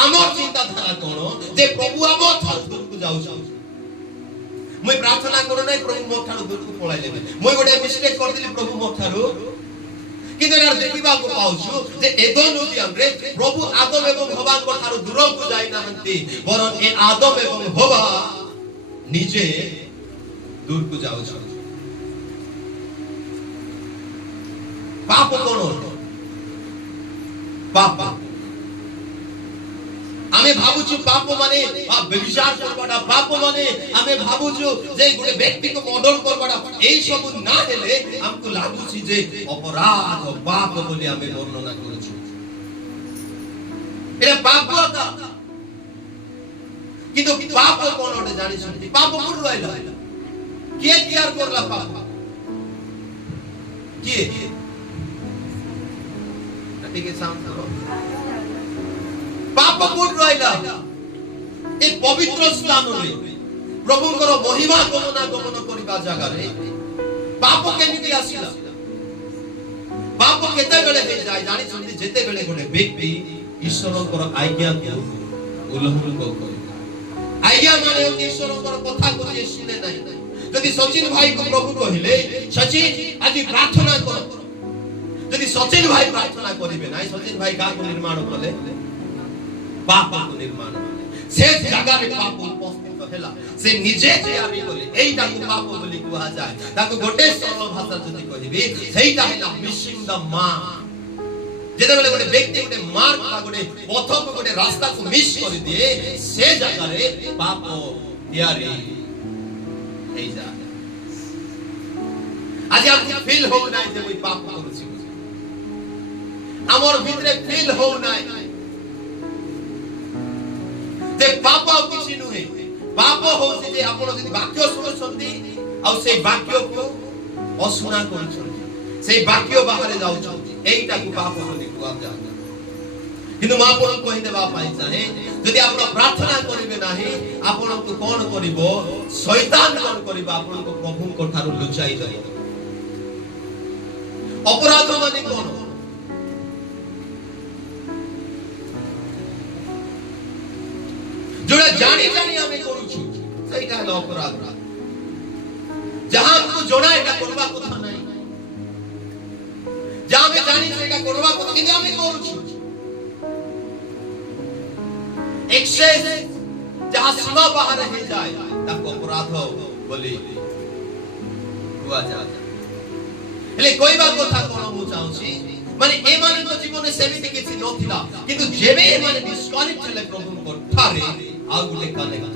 आमर चिंताधारा कोन जे प्रभु आम दूर को जाऊ मुई प्रार्थना करू नै प्रभु मो ठारो दूर को पळाइ लेबे मुई गोटे मिस्टेक कर दिली प्रभु मो ठारो किंतु यार देखिबा को पाउछु जे एदन उद्यान रे प्रभु आदम एवं हवा को ठारो दूर को जाई नाहंती बरन ए आदम एवं हवा निजे दूर को जाऊ पाप कोन पाप आमे भाबुछु पाप माने व्यभिचार करबाडा पाप माने आमे भाबुछु जे गोटे व्यक्ति को मर्डर करबाडा एई सब ना हेले हमको लागुछि जे अपराध पाप बोली आमे वर्णना करूछु एटा पाप का किंतु पाप कोन ओटे जानि सुनि पाप कोन रहला के कियार करला पाप के ठीक सामने पाप कोन रहला ए पवित्र स्थान रे प्रभुଙ୍କର महिमा गमन करिबा जगह रे पाप केमिति आसीला पाप केते बेले हे जाय जानि छथि जेते बेले गोटे व्यक्ति ईश्वरଙ୍କର आज्ञा को उल्लंघन करे आज्ञा माने ईश्वरଙ୍କର कथा को जे सुने नाही यदि सचिन भाई को प्रभु कहिले सचिन आज प्रार्थना कर यदि सचिन भाई प्रार्थना करिवे नाही सचिन भाई का को निर्माण कले पाप को निर्माण से जगह रे पाप उपस्थित हैला से निजे तैयारी कले एइटा को पाप बोली कुहा जाय ताको गोटे सरल भाषा जति कहिबे सेइटा हैला मिसिंग द मार्क जेते बेले गोटे व्यक्ति गोटे मार्क बा गोटे पथ को गोटे रास्ता को मिस कर दिए से जगह रे पाप तैयारी हे जा आज आप फील हो नाही जे कोई पाप करूछि हमर भीतरे फील हो नाही जे पाप किछि नुहे पाप होछि जे आपण जदि वाक्य सुनछंती आ से वाक्य को असुना करछंती से वाक्य बाहर जाउछंती एइटा को पाप बोली कुआ जाता किंतु मा आपण कहि देबा पाई चाहे जदि आपण प्रार्थना करिवे नाही आपण को कोन करिवो शैतान कोन करिवो आपण को प्रभु को ठारू लुचाई जाय अपराध माने कोन जोड़ा जानी जानी हमें करूछु सेटा है अपराध जहां हमको जोड़ा एटा करबा कथा नहीं जहां में जानी सेटा करबा कथा कि हमें करूछु एक्सेस जहां सीमा बाहर रह जाए तब अपराध बोली हुआ जाता हेले कोई बात कथा कोन मु चाहूछी माने ए माने तो जीवन सेमिति किछि नथिला किंतु जेबे ए माने डिस्कनेक्ट हेले प्रभु को ठारे आउ गुले कनेक्ट